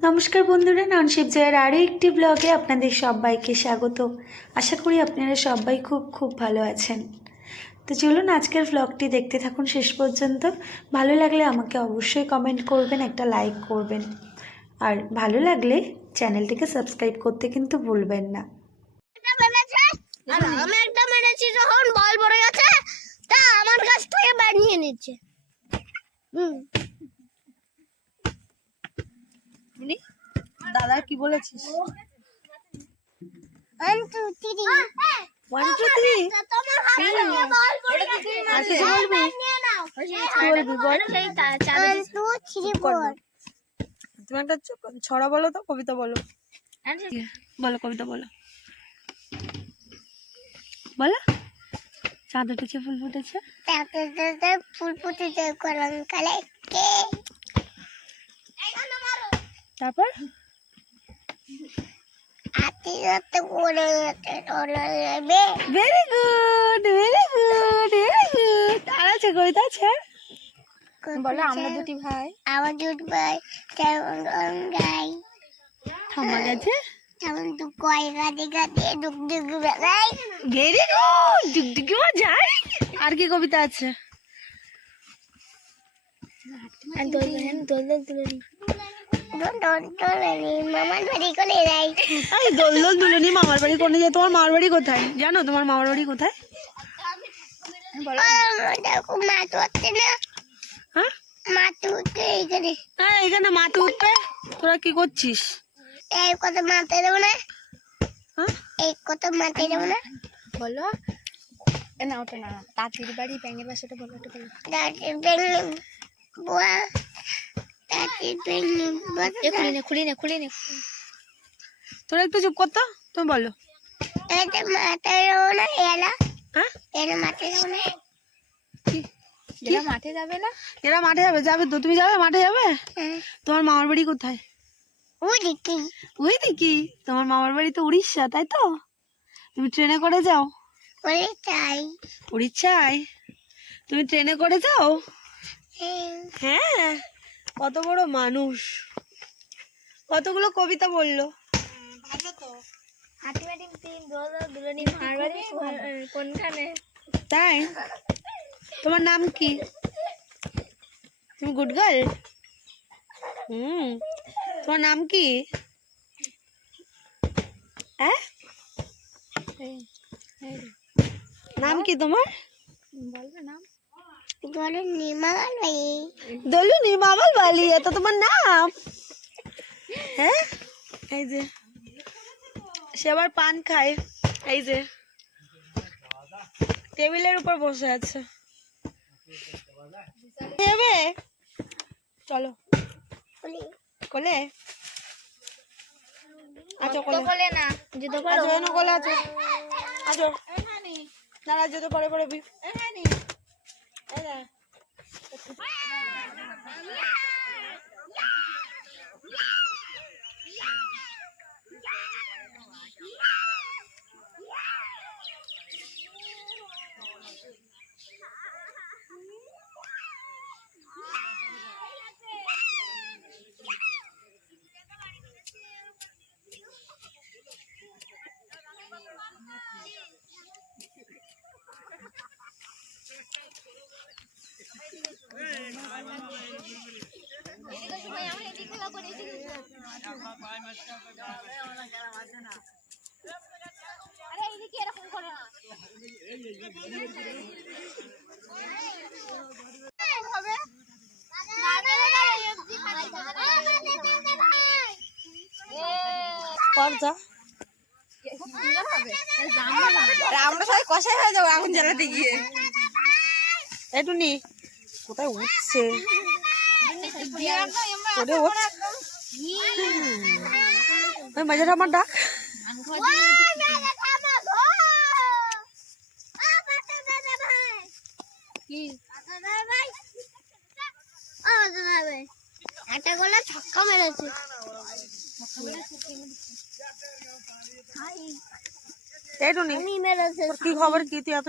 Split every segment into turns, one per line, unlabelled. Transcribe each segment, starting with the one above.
নমস্কার বন্ধুরা ননশিপ জয়ের আরও একটি ব্লগে আপনাদের সবাইকে স্বাগত। আশা করি আপনারা সবাই খুব খুব ভালো আছেন। তো চলুন আজকের ব্লগটি দেখতে থাকুন শেষ পর্যন্ত। ভালো লাগলে আমাকে অবশ্যই কমেন্ট করবেন একটা লাইক করবেন। আর ভালো লাগলে চ্যানেলটিকে সাবস্ক্রাইব করতে কিন্তু ভুলবেন না।
আমি একটা মেরেছি যখন বল পড়ে গেছে তা আমার কাছ থেকে বানিয়ে নিচ্ছে। হুম।
দাদা কি বলেছিস?
One two three
one two three
তোমার হাতে থেকে বল পড়ে গেছে
আর কিছু বলবি
নিয়ে নাও।
কি বলবি? বল।
ওয়ান টু থ্রি ফোর
তুমি একটা ছড়া বলো তো কবিতা বলো। বলো কবিতা বলো। বলো। চাঁদ উঠেছে ফুল ফুটেছে।
ফুল ফুটেছে কে?
তারপর? Very good very good very good আর আছে কবিতা আছে বলো, আমরা দুটি ভাই।
আমার দুধ ভাই গরম গাই
থামা গেছে।
তেমন তো কয় গাছে গাছে ডুক ডুক বেড়াই
ভেরি গুড যাই আর কি কবিতা আছে?
বাড়ি করে যাই
এই দোল দোল দুলনি মামার বাড়ি কোনে যায়? তোমার মামার বাড়ি কোথায়? জানো তোমার মামার বাড়ি কোথায়?
না?
হ্যাঁ? হ্যাঁ এখানে মাথা উঠবে তোরা কি করছিস?
এই কত মাথায় দেবো না?
হ্যাঁ?
এই কত মাথায় দেবো না?
বলো। না ওটা না তাঁতির বাড়ি ব্যাঙের বাসাটা বলো ওটা বলো। খুলি নে খুলি নে খুলি নে। তোরা একটু চুপ করতো তুমি বলো। হ্যাঁ? মাঠে যাবে না? এরা মাঠে যাবে যাবে তো। তুমি যাবে মাঠে যাবে?
হ্যাঁ।
তোমার মামার বাড়ি কোথায়?
ওই দেখি
তোমার মামার বাড়ি তো উড়িষ্যা তাই তো? তুমি ট্রেনে করে যাও। উড়িষ্যায়? তুমি ট্রেনে করে যাও?
হ্যাঁ।
হ্যাঁ? কত বড় মানুষ। কতগুলো কবিতা বলল।
বাড়ি কোনখানে?
তাই? তোমার নাম কি? তুমি গুড গার্ল হুম। তোমার নাম কি? হ্যাঁ নাম কি তোমার?
বলো নিমাল ভাই।
দলুনি মামাল বালি এটা তোমার নাম? হ্যাঁ? এই যে সে আবার পান খায়। এই যে টেবিলের উপর বসে আছে। যাবে চলো। কোলে? আচ্ছা কোলে।
বলে না
আচ্ছা এনো কোলে আছো। আচ্ছা না যেতে পরে পরে বি। এই যে। কর যা আমরা সবাই কষাই হয়ে যাব আগুন জ্বালাতে গিয়ে। একটু নি কোথায় উঠছে? ওরে উঠছে? ওই মাঝেটা আমার ডাক।
একটা গোলা ছক্কা মেরেছে
একটু নি
মেরেছে
তোর কি খবর? কি তুই এত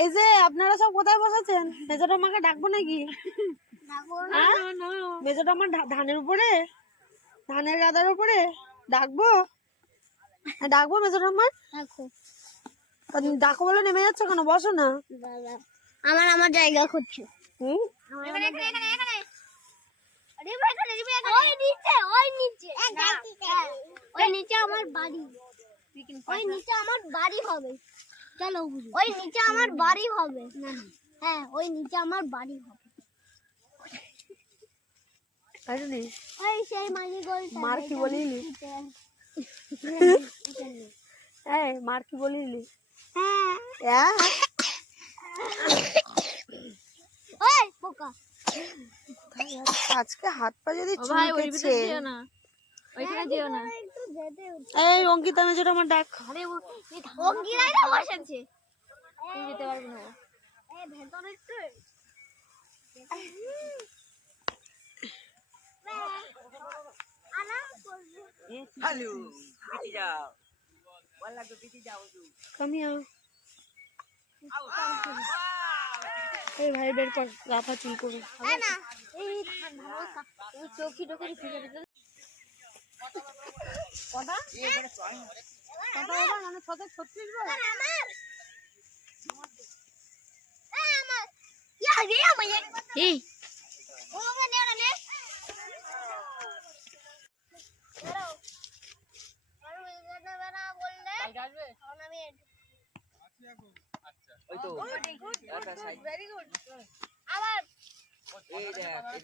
এই যে আপনারা সব কোথায় বসেছেন? মেজোটা আমাকে ডাকবো নাকি? মেজোটা আমার ধানের উপরে? ধানের গাদার উপরে? ডাকবো? ডাকবো মেজর রহমান ডাকো। বলে নেমে যাচ্ছ কেন? বসো না।
আমার আমার জায়গা খুঁজছে।
হুম?
এখানে এখানে এখানে এখানে রিবা এখানে রিবা এখানে। ওই নিচে ওই নিচে। ওই নিচে আমার বাড়ি। ওই নিচে আমার বাড়ি হবে। চলো ওই নিচে আমার বাড়ি হবে। হ্যাঁ ওই নিচে আমার বাড়ি হবে।
আসলি
ওই সেই মাঝি গোল
মার কি বলিলি? এই মার কি বলিলি?
হ্যাঁ।
হ্যাঁ?
ওই পোকা
আজকে হাত পা যদি চুলকেছে।
ওইখানে যেও না। একটু
এই অঙ্কিতা মেজর আমার ডাক।
আরে অঙ্গিরাই না বসেছে যেতে পারবি না। এ ভেতরে একটু। আরাম করবে
কামিয়া এই ভাই বের কর গাফা চুল করে
না এই চৌকি টোকি ফিরে দিতে
কটা কটা মানে ছতে ছত্রিশ বল
আমার আমার আমার রে আমার এই ও মে নে নে বেরো আর এখানে বেরা বললে তখন আমি
ওই তো
ভেরি গুড
আবার
এই দেখ এই দেখ
ছক্কা বলে আবার করছি। আবার আবার হ্যাঁ ডাউন হলো আবার হ্যাঁ হ্যাঁ ধাক্কা মারলে আবার করতে হয়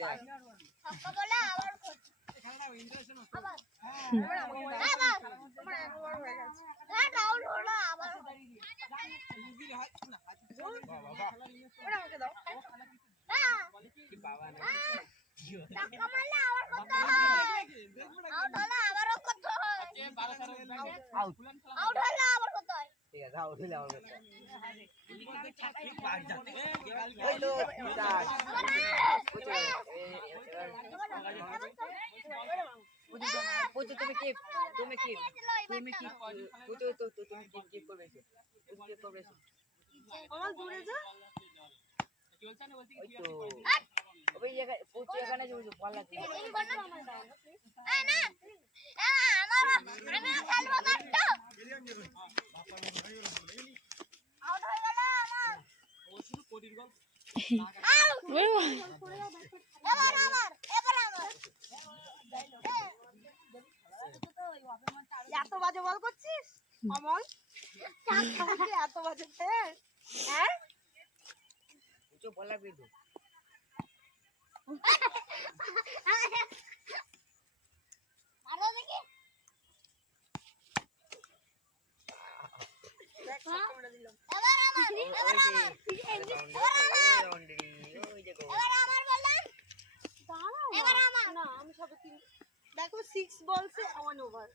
আউট হয়
আউট
হলে আবার করতে হয়
ঠিক আছে আউট হলে আউট ওই তো ওই তো, এ, এবার- ওই তো তুমি কি তুমি কি তুমি কি ওই তো তো তো তুমি কি কি করবে কি করবে
আমার দূরে যা।
ওই তো। ওই জায়গায় পুচু এখানে যে বল লাগছে।
এই না। আমার আমি খেলব না তো আউট হয়ে গেল আমার। আউট। এবার আমার এবার আমার
এত বাজে বল করছিস? অমল? এত বাজে হ্যাঁ?
দেখি। এবার আমার
ওই
এবার
যে
আমার
ওই বাউন্ডারি ওই যে গোল
এবার আমার বললাম এবার আমার
না আমি সবে তিন দেখো সিক্স বলসে ওয়ান ওভার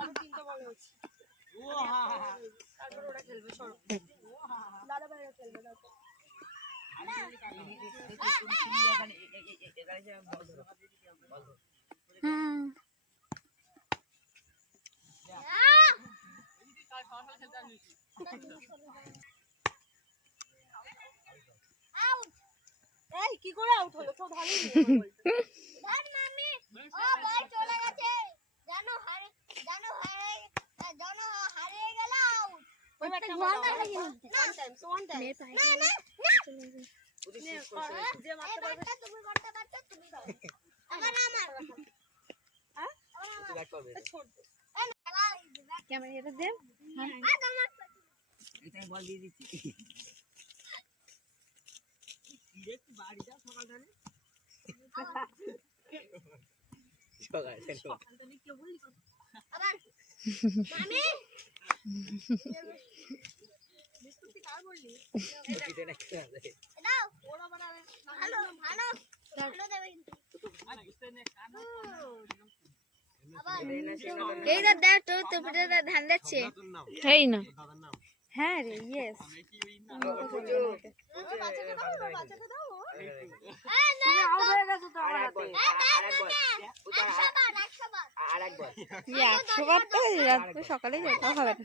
সবে তিনটা বল হচ্ছে তারপর ওরা খেলবে সরো। দাদা ভাইরা খেলবে দেখো
এখানে এখানে যে বল ধরো বল ধরো
আহ! আউট
এই কি করে আউট হলো? তো ভালোই
ধর মামি ও বল চলে গেছে জানো হারে জানো হারে জানো হারিয়ে গেল আউট
ওই ব্যাটটা
one
one time one time
না না না
ওই যে শেষ করছে
যে
এই
মারতে পারবে
ব্যাটটা তুমি করতে পারছ তুমি দাও আবার আমার
হ্যাঁ
তুই ব্যাট করবে
ছোট
ক্যামেরা দে। আর
বল দিয়ে দিচ্ছি। সকাল
আবার মামি দাও ভালো ভালো ভালো দেবে কিন্তু আবার।
এই দা দেখ তোর তোপটা ধান যাচ্ছে। এই না। হ্যাঁ রে ইয়েস
না
তো
তো সকালেই যেতে হবে না।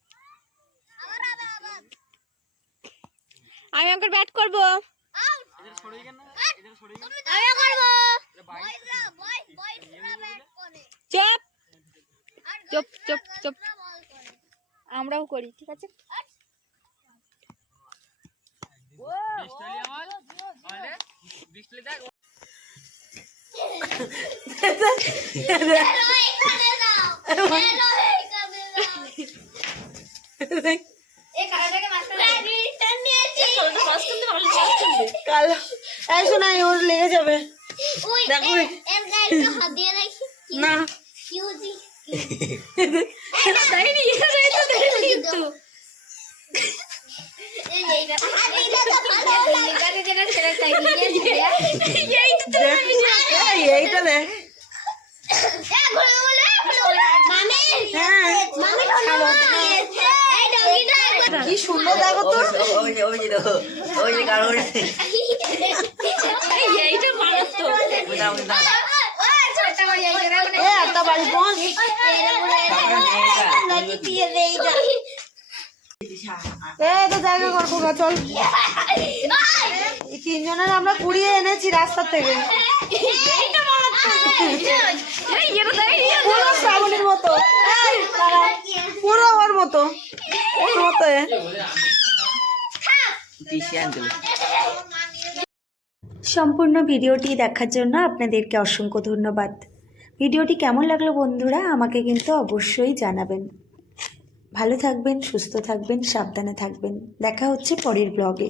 আমি ওকে ব্যাট করব। চুপ। চুপ চুপ চুপ। আমরাও করি ঠিক আছে?
দেখ।
এই
শোনা ওর লেগে যাবে
ওই
দেখো।
এর- এর একটু হাত দিয়ে দেখি
না এইটা দেখ হ্যাঁ কি সুন্দর দেখো তো
ওই যে ওই যে দেখো ওই যে কারণ
এ একটা বাড়ি পৌঁছ এ তো জায়গা করব গা, চল। তিনজনের আমরা কুড়িয়ে এনেছি রাস্তা থেকে। পুরো শ্রাবণীর মতো। পুরো ওর মতো। ওর মতো।
সম্পূর্ণ ভিডিওটি দেখার জন্য আপনাদেরকে অসংখ্য ধন্যবাদ। ভিডিওটি কেমন লাগল বন্ধুরা, আমাকে কিন্তু অবশ্যই জানাবেন। ভালো থাকবেন, সুস্থ থাকবেন, সাবধানে থাকবেন। দেখা হচ্ছে পরের ব্লগে।